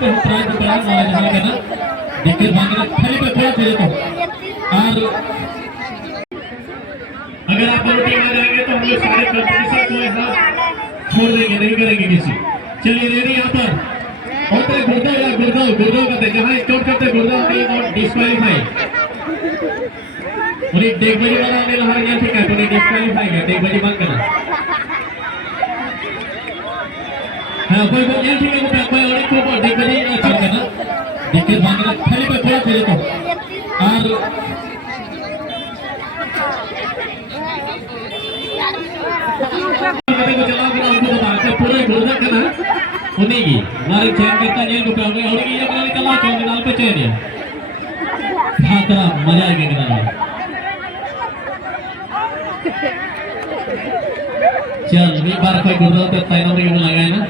पे हम prize prize वाला जहां के ना देखिए बांग्ला खाली पे थोड़ा तेरे तो और अगर आप लोग टीम आ जाएंगे तो हम लोग सारे कंपटीशन को यहाँ छोड़ देंगे, नहीं करेंगे किसी। चलिए रेडी यहाँ पर होते गुड़गांव या गुड़गांव करते जहाँ चोट करते गुड़गांव टीम और डिस्क्वालीफाई उन्हें डेगबड़ी वाला ने लहर गया ठीक है तो उन्हें डिस्क्वालीफाई किया डेगबड़ी बंद करना। हाँ कोई ये ठीक है कोई और एक को डेगबड़ी अच्छा करना देखिए बांग्ला खाली पे थोड़ा तेरे तो और पूरे गुर्दा करना उन्हीं की हमारे चैन करता नहीं तो क्या होगा और ये अपना निकलना चाहिए नाल पे चैन है हाँ तरह मजा आएगा किनारा चल एक बार कोई गुर्दा पे ताइनों में लगाए ना